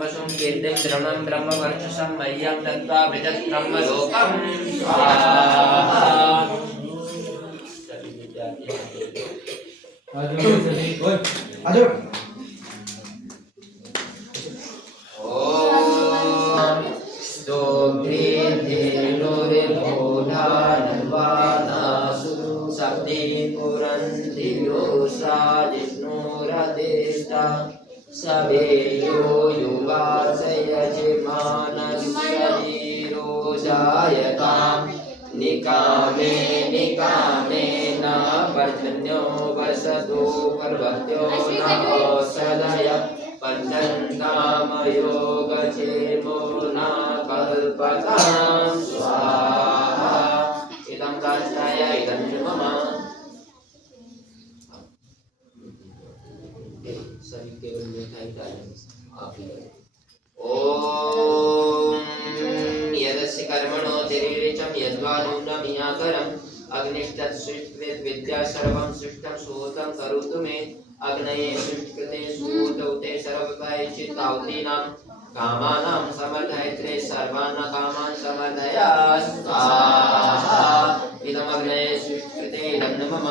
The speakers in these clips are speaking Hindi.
पशुं कीर्तिं द्रवणं ब्रह्मवर्चसं मह्यं दत्त्वा ब्रह्मलोकं स्वाहा। सवेयो युवासयजमानशरीरो जायतां निकामे निकामे न वर्धन्यो वसतो पर्वत्यो न औषधय पतन्तामयोगक्षेमो न कल्पतां स्वाहा। इदं राष्ट्राय इदं मम। सभी केवल मिठाई डालें आप ही। ओम यदस्य कर्मणो तिरिचम यद्वा नूनम याकरम अग्निष्टत् सृष्टवेद विद्या सर्वं सृष्टं सूतं करोतु मे अग्नये सृष्टकृते सूतौते सर्वभयचितावतीनां कामानां समर्थयत्रे सर्वान् कामान् समर्थय स्वाहा। इदमग्नये सृष्टकृते इदं मम।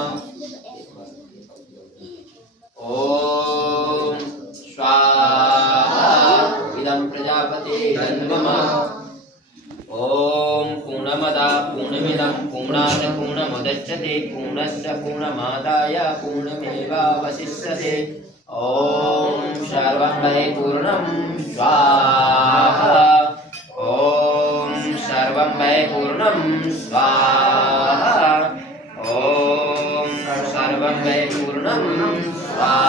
ओम स्वाहा इदं प्रजापते इदं मम। ओम पूर्णमदा पूर्णमिदं पूर्णात् पूर्णमुदच्यते पूर्णस्य पूर्णमादाय पूर्णमेवावशिष्यते। ओम सर्वं वै पूर्णं स्वाहा। ओम सर्वं वै पूर्णं स्वाहा। ओम सर्वं वै पूर्णं स्वाहा।